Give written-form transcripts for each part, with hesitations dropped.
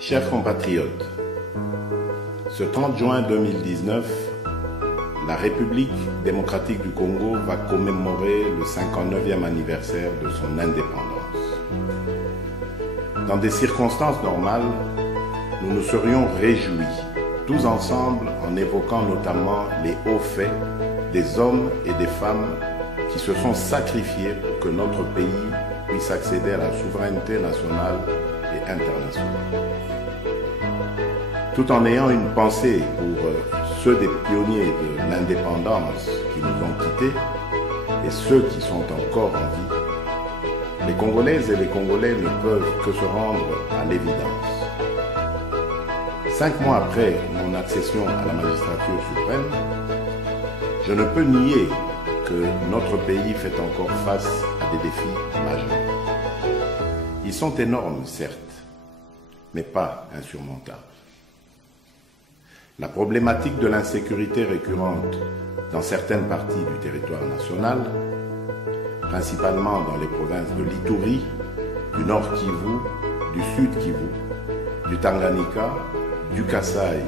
Chers compatriotes, ce 30 juin 2019, la République démocratique du Congo va commémorer le 59e anniversaire de son indépendance. Dans des circonstances normales, nous nous serions réjouis, tous ensemble, en évoquant notamment les hauts faits des hommes et des femmes qui se sont sacrifiés pour que notre pays puisse accéder à la souveraineté nationale et internationale. Tout en ayant une pensée pour ceux des pionniers de l'indépendance qui nous ont quittés et ceux qui sont encore en vie, les Congolaises et les Congolais ne peuvent que se rendre à l'évidence. 5 mois après mon accession à la magistrature suprême, je ne peux nier que notre pays fait encore face à des défis majeurs. Ils sont énormes, certes, mais pas insurmontables. La problématique de l'insécurité récurrente dans certaines parties du territoire national, principalement dans les provinces de l'Ituri, du Nord Kivu, du Sud Kivu, du Tanganyika, du Kasaï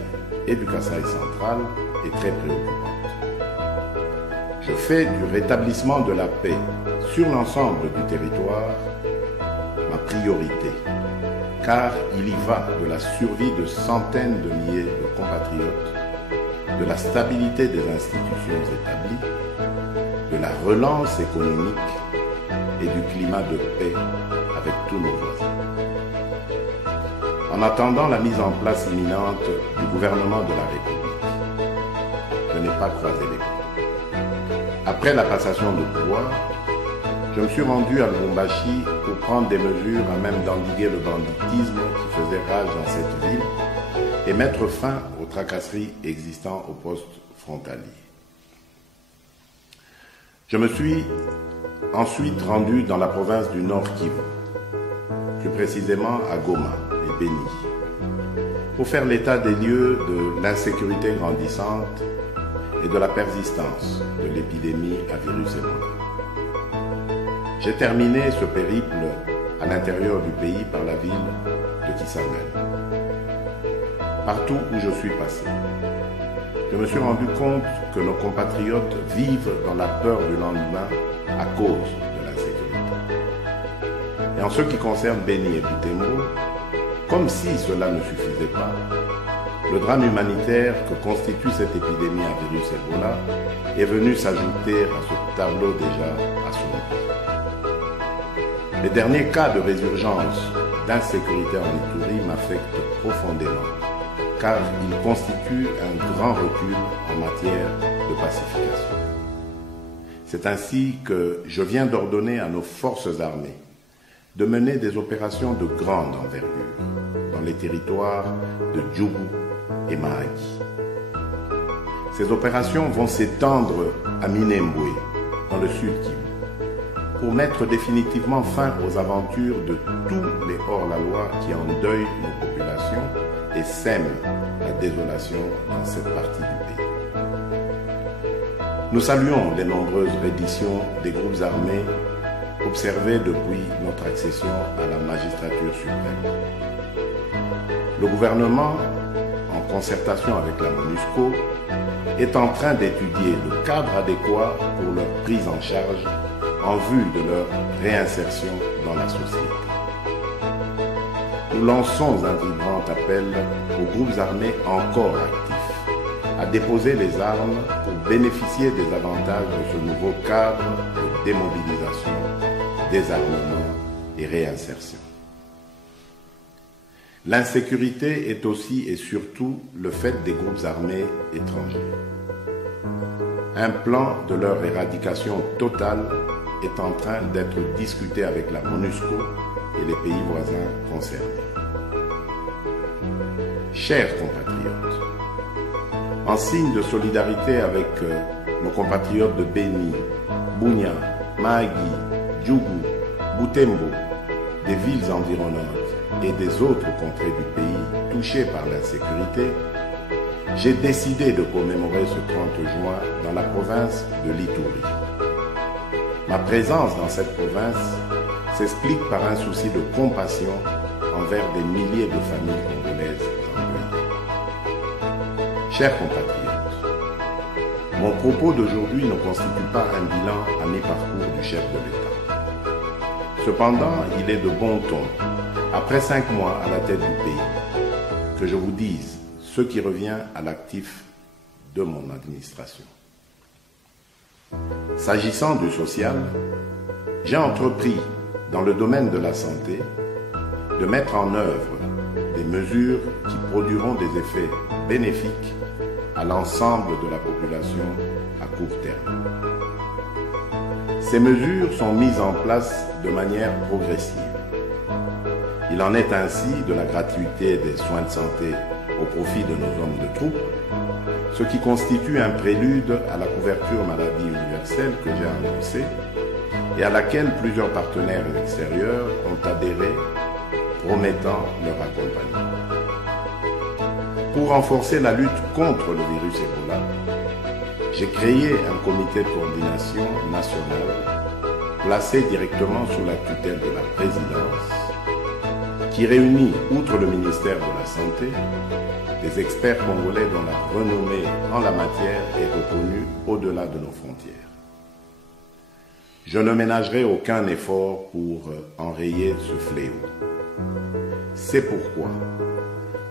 et du Kasaï central, est très préoccupante. Je fais du rétablissement de la paix sur l'ensemble du territoire ma priorité, car il y va de la survie de centaines de milliers de compatriotes, de la stabilité des institutions établies, de la relance économique et du climat de paix avec tous nos voisins. En attendant la mise en place imminente du gouvernement de la République, je n'ai pas croisé les bras. Après la passation de pouvoir, je me suis rendu à Lubumbashi pour prendre des mesures à même d'endiguer le banditisme qui faisait rage dans cette ville et mettre fin aux tracasseries existant au poste frontalier. Je me suis ensuite rendu dans la province du Nord Kivu, plus précisément à Goma et Beni, pour faire l'état des lieux de l'insécurité grandissante et de la persistance de l'épidémie à virus Ebola. J'ai terminé ce périple à l'intérieur du pays par la ville de Kisangani. Partout où je suis passé, je me suis rendu compte que nos compatriotes vivent dans la peur du lendemain à cause de l'insécurité. Et en ce qui concerne Beni et Butembo, comme si cela ne suffisait pas, le drame humanitaire que constitue cette épidémie à virus Ebola est venu s'ajouter à ce tableau déjà assombri. Les derniers cas de résurgence d'insécurité en Ituri m'affectent profondément, car ils constituent un grand recul en matière de pacification. C'est ainsi que je viens d'ordonner à nos forces armées de mener des opérations de grande envergure dans les territoires de Djougou et Mahagi. Ces opérations vont s'étendre à Minembwe, dans le sud Kivu, pour mettre définitivement fin aux aventures de tous les hors-la-loi qui endeuillent nos populations et sèment la désolation dans cette partie du pays. Nous saluons les nombreuses redditions des groupes armés observées depuis notre accession à la magistrature suprême. Le gouvernement, en concertation avec la MONUSCO, est en train d'étudier le cadre adéquat pour leur prise en charge en vue de leur réinsertion dans la société. Nous lançons un vibrant appel aux groupes armés encore actifs à déposer les armes pour bénéficier des avantages de ce nouveau cadre de démobilisation, désarmement et réinsertion. L'insécurité est aussi et surtout le fait des groupes armés étrangers. Un plan de leur éradication totale est en train d'être discuté avec la MONUSCO et les pays voisins concernés. Chers compatriotes, en signe de solidarité avec nos compatriotes de Beni, Bunia, Mahagi, Djougou, Butembo, des villes environnantes et des autres contrées du pays touchées par l'insécurité, j'ai décidé de commémorer ce 30 juin dans la province de l'Ituri. Ma présence dans cette province s'explique par un souci de compassion envers des milliers de familles congolaises endeuillées. Chers compatriotes, mon propos d'aujourd'hui ne constitue pas un bilan à mi-parcours du chef de l'État. Cependant, il est de bon ton, après 5 mois à la tête du pays, que je vous dise ce qui revient à l'actif de mon administration. S'agissant du social, j'ai entrepris, dans le domaine de la santé, de mettre en œuvre des mesures qui produiront des effets bénéfiques à l'ensemble de la population à court terme. Ces mesures sont mises en place de manière progressive. Il en est ainsi de la gratuité des soins de santé au profit de nos hommes de troupe, ce qui constitue un prélude à la couverture maladie universelle que j'ai annoncée et à laquelle plusieurs partenaires extérieurs ont adhéré, promettant leur accompagnement. Pour renforcer la lutte contre le virus Ebola, j'ai créé un comité de coordination national placé directement sous la tutelle de la présidence qui réunit, outre le ministère de la Santé, des experts congolais dont la renommée en la matière est reconnue au-delà de nos frontières. Je ne ménagerai aucun effort pour enrayer ce fléau. C'est pourquoi,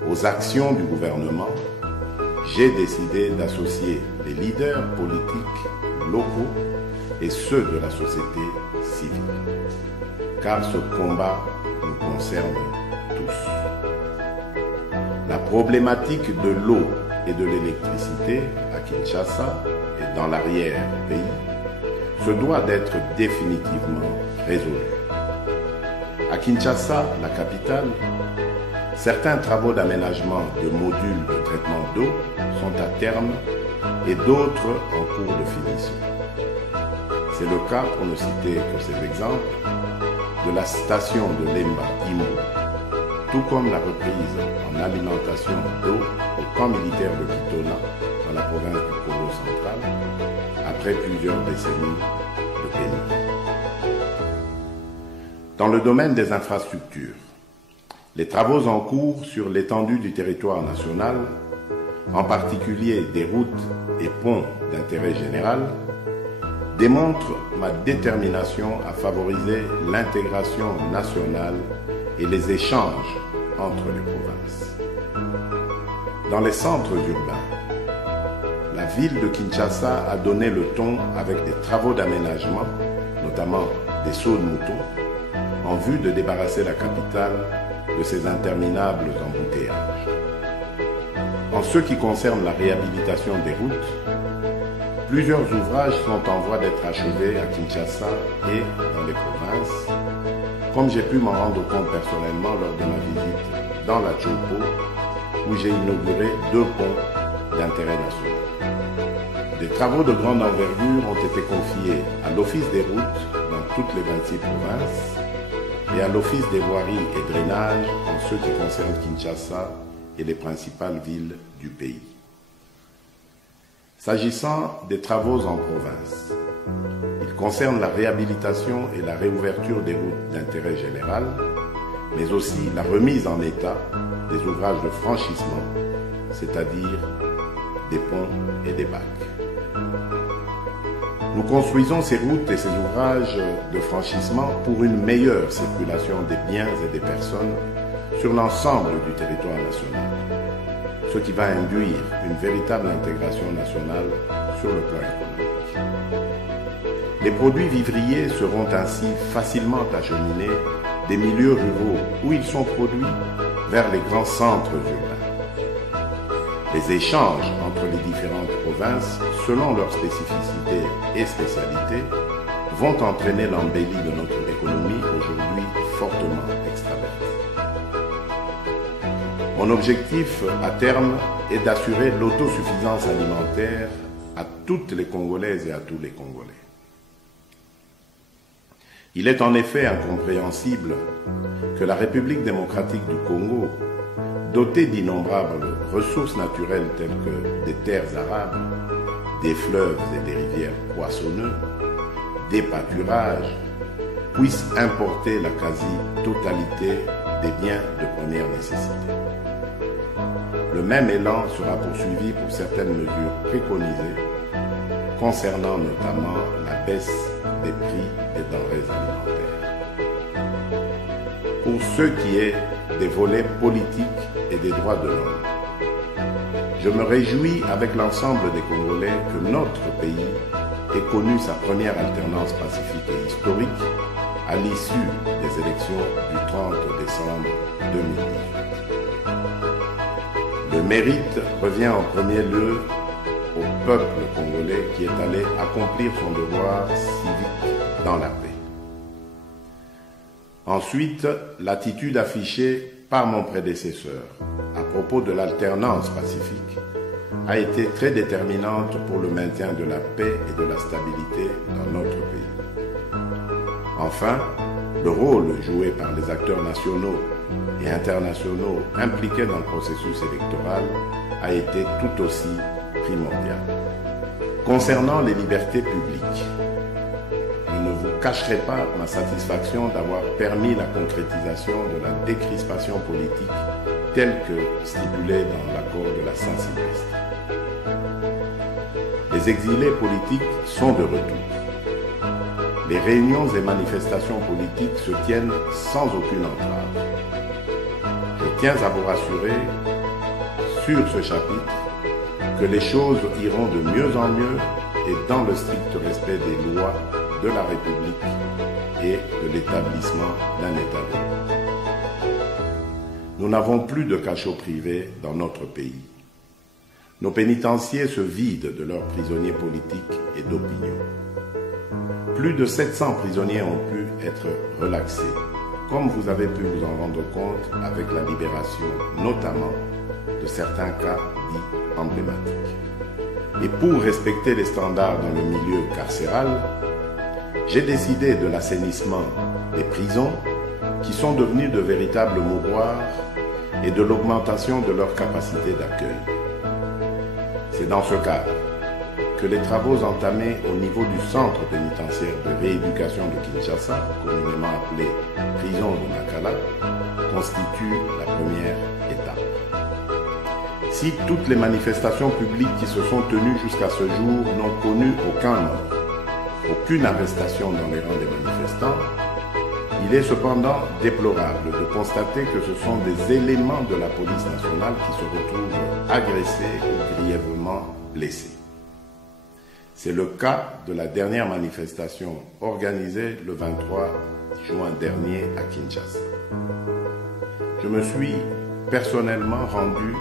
aux actions du gouvernement, j'ai décidé d'associer les leaders politiques locaux et ceux de la société civile, car ce combat nous concerne tous. La problématique de l'eau et de l'électricité à Kinshasa et dans l'arrière-pays se doit d'être définitivement résolue. À Kinshasa, la capitale, certains travaux d'aménagement de modules de traitement d'eau sont à terme et d'autres en cours de finition. C'est le cas, pour ne citer que ces exemples, de la station de Lemba Imbo, tout comme la reprise en alimentation d'eau au camp militaire de Kitona, dans la province du Congo central, après plusieurs décennies de pénurie. Dans le domaine des infrastructures, les travaux en cours sur l'étendue du territoire national, en particulier des routes et ponts d'intérêt général, démontrent ma détermination à favoriser l'intégration nationale et les échanges entre les provinces. Dans les centres urbains, la ville de Kinshasa a donné le ton avec des travaux d'aménagement, notamment des sauts de moutons, en vue de débarrasser la capitale de ces interminables embouteillages. En ce qui concerne la réhabilitation des routes, plusieurs ouvrages sont en voie d'être achevés à Kinshasa et dans les provinces, comme j'ai pu m'en rendre compte personnellement lors de ma visite dans la Chopo, où j'ai inauguré 2 ponts d'intérêt national. Des travaux de grande envergure ont été confiés à l'Office des routes dans toutes les 26 provinces et à l'Office des voiries et drainages en ce qui concerne Kinshasa et les principales villes du pays. S'agissant des travaux en province, ils concernent la réhabilitation et la réouverture des routes d'intérêt général, mais aussi la remise en état des ouvrages de franchissement, c'est-à-dire des ponts et des bacs. Nous construisons ces routes et ces ouvrages de franchissement pour une meilleure circulation des biens et des personnes sur l'ensemble du territoire national, ce qui va induire une véritable intégration nationale sur le plan économique. Les produits vivriers seront ainsi facilement acheminés des milieux ruraux où ils sont produits vers les grands centres urbains. Les échanges entre les différentes provinces, selon leurs spécificités et spécialités, vont entraîner l'embellie de notre économie aujourd'hui fortement extravertie. Mon objectif à terme est d'assurer l'autosuffisance alimentaire à toutes les Congolaises et à tous les Congolais. Il est en effet incompréhensible que la République démocratique du Congo, dotée d'innombrables ressources naturelles telles que des terres arables, des fleuves et des rivières poissonneux, des pâturages, puisse importer la quasi-totalité des biens de première nécessité. Le même élan sera poursuivi pour certaines mesures préconisées concernant notamment la baisse des prix des denrées alimentaires. Pour ce qui est des volets politiques et des droits de l'homme, je me réjouis avec l'ensemble des Congolais que notre pays ait connu sa première alternance pacifique et historique à l'issue des élections du 30 décembre 2018. Le mérite revient en premier lieu au peuple congolais qui est allé accomplir son devoir civique dans la paix. Ensuite, l'attitude affichée par mon prédécesseur à propos de l'alternance pacifique a été très déterminante pour le maintien de la paix et de la stabilité dans notre pays. Enfin, le rôle joué par les acteurs nationaux et internationaux impliqués dans le processus électoral a été tout aussi primordial. Concernant les libertés publiques, je ne vous cacherai pas ma satisfaction d'avoir permis la concrétisation de la décrispation politique telle que stipulée dans l'accord de la Saint-Sylvestre. Les exilés politiques sont de retour. Les réunions et manifestations politiques se tiennent sans aucune entrave. Je tiens à vous rassurer sur ce chapitre que les choses iront de mieux en mieux et dans le strict respect des lois de la République et de l'établissement d'un État de droit. Nous n'avons plus de cachots privés dans notre pays. Nos pénitenciers se vident de leurs prisonniers politiques et d'opinion. Plus de 700 prisonniers ont pu être relaxés, comme vous avez pu vous en rendre compte avec la libération, notamment, de certains cas dits emblématiques. Et pour respecter les standards dans le milieu carcéral, j'ai décidé de l'assainissement des prisons qui sont devenues de véritables mouroirs et de l'augmentation de leur capacité d'accueil. C'est dans ce cadre que les travaux entamés au niveau du centre pénitentiaire de rééducation de Kinshasa, communément appelé prison de Nakala, constituent la première étape. Si toutes les manifestations publiques qui se sont tenues jusqu'à ce jour n'ont connu aucun mort, aucune arrestation dans les rangs des manifestants, il est cependant déplorable de constater que ce sont des éléments de la police nationale qui se retrouvent agressés ou grièvement blessés. C'est le cas de la dernière manifestation organisée le 23 juin dernier à Kinshasa. Je me suis personnellement rendu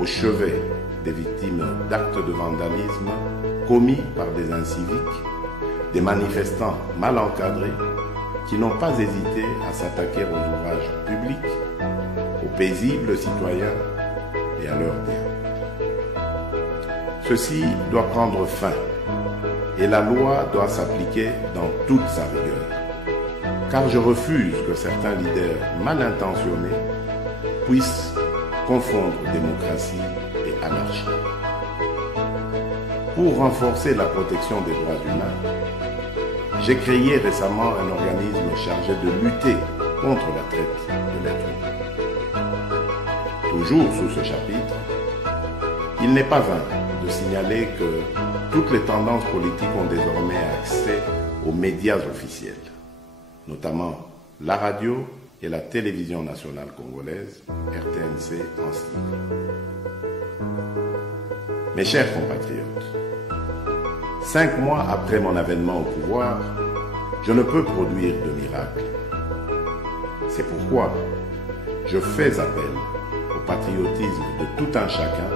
au chevet des victimes d'actes de vandalisme commis par des inciviques, des manifestants mal encadrés qui n'ont pas hésité à s'attaquer aux ouvrages publics, aux paisibles citoyens et à leurs biens. Ceci doit prendre fin et la loi doit s'appliquer dans toute sa rigueur, car je refuse que certains leaders mal intentionnés puissent confondre démocratie et anarchie. Pour renforcer la protection des droits humains, j'ai créé récemment un organisme chargé de lutter contre la traite de l'être humain. Toujours sous ce chapitre, il n'est pas vain de signaler que toutes les tendances politiques ont désormais accès aux médias officiels, notamment la radio et la télévision nationale congolaise, RTNC en style. Mes chers compatriotes, 5 mois après mon avènement au pouvoir, je ne peux produire de miracle. C'est pourquoi je fais appel au patriotisme de tout un chacun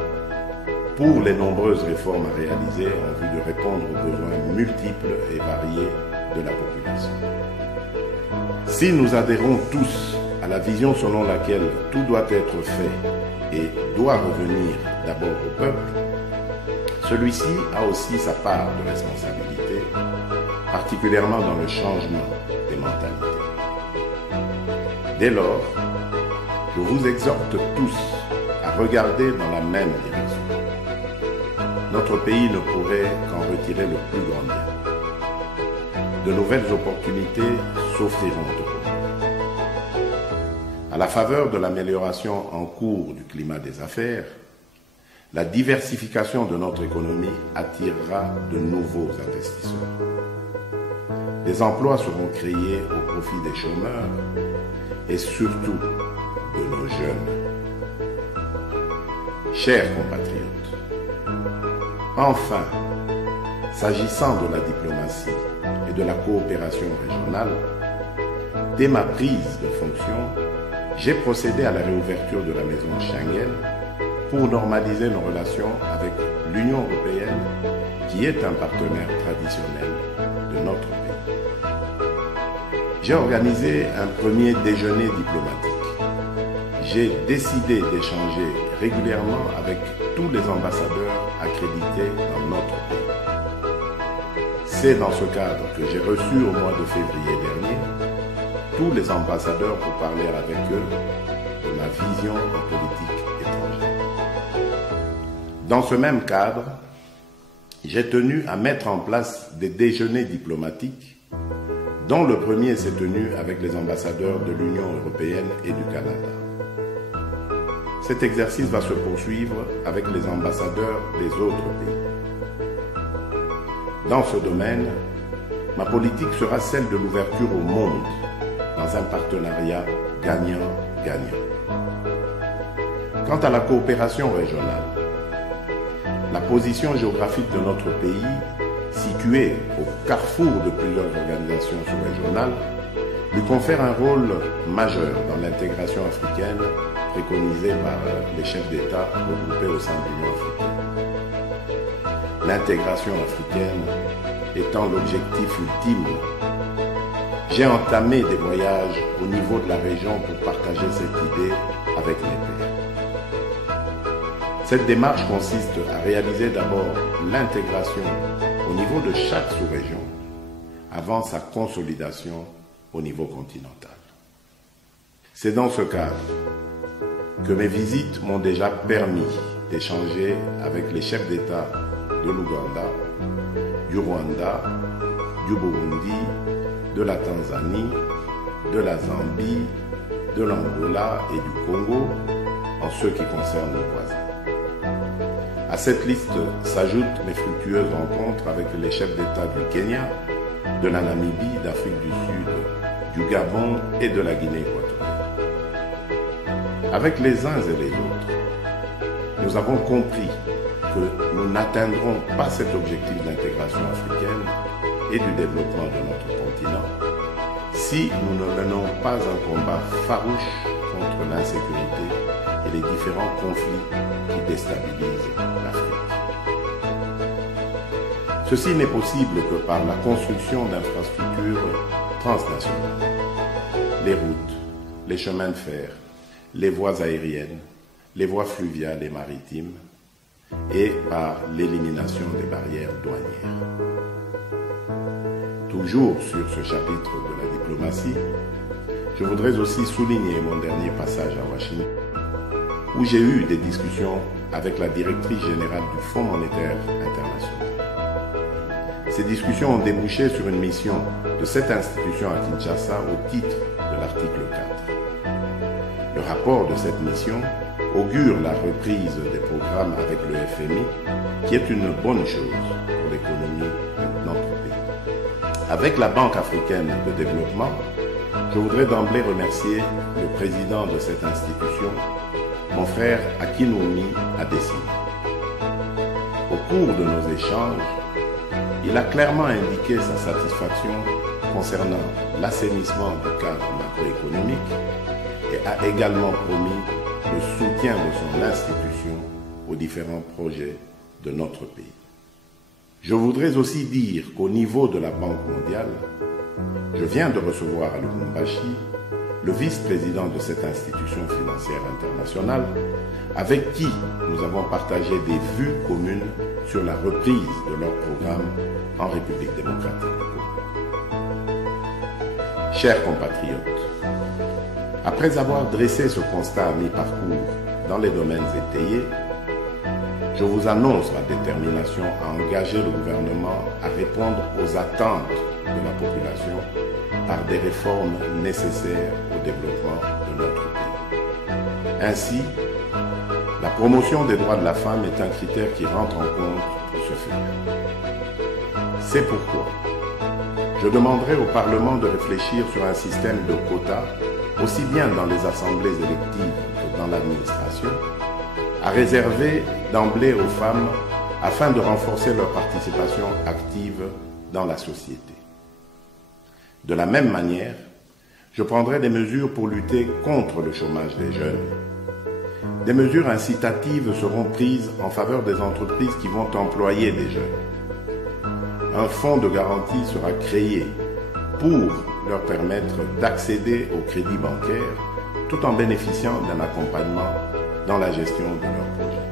pour les nombreuses réformes à réaliser en vue de répondre aux besoins multiples et variés de la population. Si nous adhérons tous à la vision selon laquelle tout doit être fait et doit revenir d'abord au peuple, celui-ci a aussi sa part de responsabilité, particulièrement dans le changement des mentalités. Dès lors, je vous exhorte tous à regarder dans la même direction. Notre pays ne pourrait qu'en retirer le plus grand bien. De nouvelles opportunités s'offriront au Congo. À la faveur de l'amélioration en cours du climat des affaires, la diversification de notre économie attirera de nouveaux investisseurs. Des emplois seront créés au profit des chômeurs et surtout de nos jeunes. Chers compatriotes, enfin, s'agissant de la diplomatie et de la coopération régionale, dès ma prise de fonction, j'ai procédé à la réouverture de la maison Schengen pour normaliser nos relations avec l'Union européenne, qui est un partenaire traditionnel de notre pays. J'ai organisé un premier déjeuner diplomatique. J'ai décidé d'échanger régulièrement avec tous les ambassadeurs accrédités dans notre pays. C'est dans ce cadre que j'ai reçu au mois de février dernier tous les ambassadeurs pour parler avec eux de ma vision en politique étrangère. Dans ce même cadre, j'ai tenu à mettre en place des déjeuners diplomatiques, dont le premier s'est tenu avec les ambassadeurs de l'Union européenne et du Canada. Cet exercice va se poursuivre avec les ambassadeurs des autres pays. Dans ce domaine, ma politique sera celle de l'ouverture au monde, dans un partenariat gagnant-gagnant. Quant à la coopération régionale, la position géographique de notre pays, située au carrefour de plusieurs organisations sous-régionales, lui confère un rôle majeur dans l'intégration africaine préconisée par les chefs d'État regroupés au sein de l'Union africaine. L'intégration africaine étant l'objectif ultime, j'ai entamé des voyages au niveau de la région pour partager cette idée avec mes pairs. Cette démarche consiste à réaliser d'abord l'intégration au niveau de chaque sous-région avant sa consolidation au niveau continental. C'est dans ce cadre que mes visites m'ont déjà permis d'échanger avec les chefs d'État de l'Ouganda, du Rwanda, du Burundi, de la Tanzanie, de la Zambie, de l'Angola et du Congo, en ce qui concerne nos voisins. À cette liste s'ajoutent mes fructueuses rencontres avec les chefs d'État du Kenya, de la Namibie, d'Afrique du Sud, du Gabon et de la Guinée équatoriale. Avec les uns et les autres, nous avons compris que nous n'atteindrons pas cet objectif d'intégration africaine et du développement de notre continent si nous ne menons pas un combat farouche contre l'insécurité et les différents conflits qui déstabilisent l'Afrique. Ceci n'est possible que par la construction d'infrastructures transnationales. Les routes, les chemins de fer, les voies aériennes, les voies fluviales et maritimes, et par l'élimination des barrières douanières. Toujours sur ce chapitre de la diplomatie, je voudrais aussi souligner mon dernier passage à Washington, où j'ai eu des discussions avec la directrice générale du Fonds monétaire international. Ces discussions ont débouché sur une mission de cette institution à Kinshasa au titre de l'article 4. Le rapport de cette mission augure la reprise des programmes avec le FMI, qui est une bonne chose pour l'économie de notre pays. Avec la Banque africaine de développement, je voudrais d'emblée remercier le président de cette institution, mon frère Akinwumi Adesina. Au cours de nos échanges, il a clairement indiqué sa satisfaction concernant l'assainissement du cadre macroéconomique et a également promis le soutien de son institution aux différents projets de notre pays. Je voudrais aussi dire qu'au niveau de la Banque mondiale, je viens de recevoir à Lubumbashi le vice-président de cette institution financière internationale, avec qui nous avons partagé des vues communes sur la reprise de leur programme en République démocratique du Congo. Chers compatriotes, après avoir dressé ce constat à mi-parcours dans les domaines étayés, je vous annonce ma détermination à engager le gouvernement à répondre aux attentes de la population par des réformes nécessaires au développement de notre pays. Ainsi, la promotion des droits de la femme est un critère qui rentre en compte pour ce faire. C'est pourquoi je demanderai au Parlement de réfléchir sur un système de quotas, aussi bien dans les assemblées électives que dans l'administration, à réserver d'emblée aux femmes afin de renforcer leur participation active dans la société. De la même manière, je prendrai des mesures pour lutter contre le chômage des jeunes. Des mesures incitatives seront prises en faveur des entreprises qui vont employer des jeunes. Un fonds de garantie sera créé pour leur permettre d'accéder au crédit bancaire tout en bénéficiant d'un accompagnement dans la gestion de leurs projets.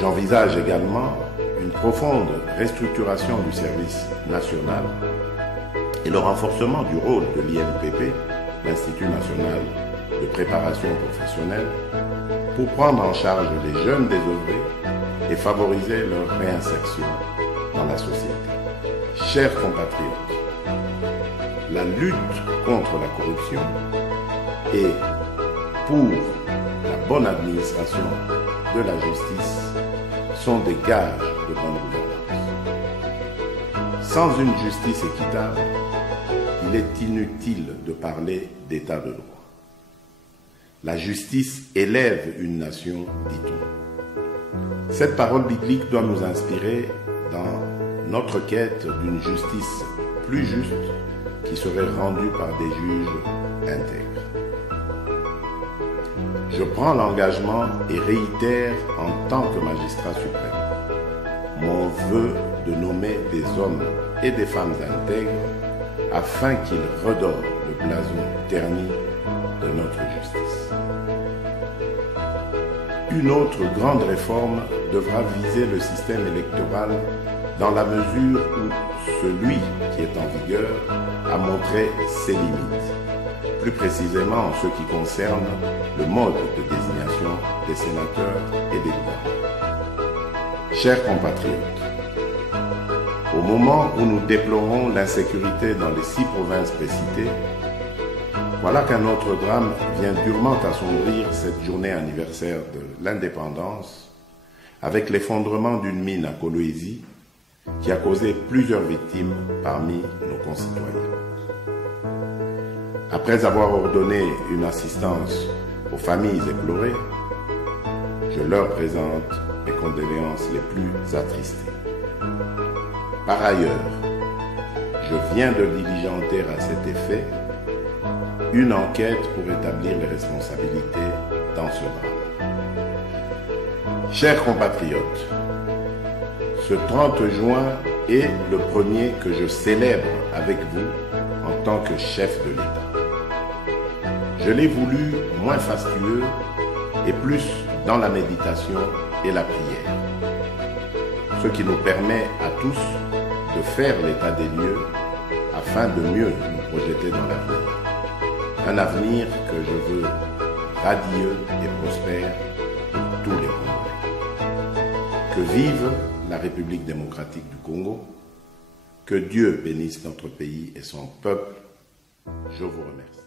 J'envisage également une profonde restructuration du service national et le renforcement du rôle de l'INPP, l'Institut national de préparation professionnelle, pour prendre en charge les jeunes désœuvrés et favoriser leur réinsertion dans la société. Chers compatriotes, la lutte contre la corruption et pour la bonne administration de la justice sont des gages de bonne gouvernance. Sans une justice équitable, il est inutile de parler d'état de droit. La justice élève une nation, dit-on. Cette parole biblique doit nous inspirer dans notre quête d'une justice plus juste qui serait rendue par des juges intègres. Je prends l'engagement et réitère en tant que magistrat suprême mon vœu de nommer des hommes et des femmes intègres afin qu'ils redorent le blason terni de notre justice. Une autre grande réforme devra viser le système électoral dans la mesure où celui qui est en vigueur a montré ses limites, plus précisément en ce qui concerne le mode de désignation des sénateurs et des gouverneurs. Chers compatriotes, au moment où nous déplorons l'insécurité dans les 6 provinces précitées, voilà qu'un autre drame vient durement assombrir cette journée anniversaire de l'indépendance avec l'effondrement d'une mine à Kolwezi qui a causé plusieurs victimes parmi nos concitoyens. Après avoir ordonné une assistance aux familles éplorées, je leur présente mes condoléances les plus attristées. Par ailleurs, je viens de diligenter à cet effet une enquête pour établir les responsabilités dans ce drame. Chers compatriotes, ce 30 juin est le premier que je célèbre avec vous en tant que chef de l'État. Je l'ai voulu moins fastueux et plus dans la méditation et la prière, ce qui nous permet à tous de faire l'état des lieux afin de mieux nous projeter dans l'avenir. Un avenir que je veux radieux et prospère pour tous les Congolais. Que vive la République démocratique du Congo, que Dieu bénisse notre pays et son peuple. Je vous remercie.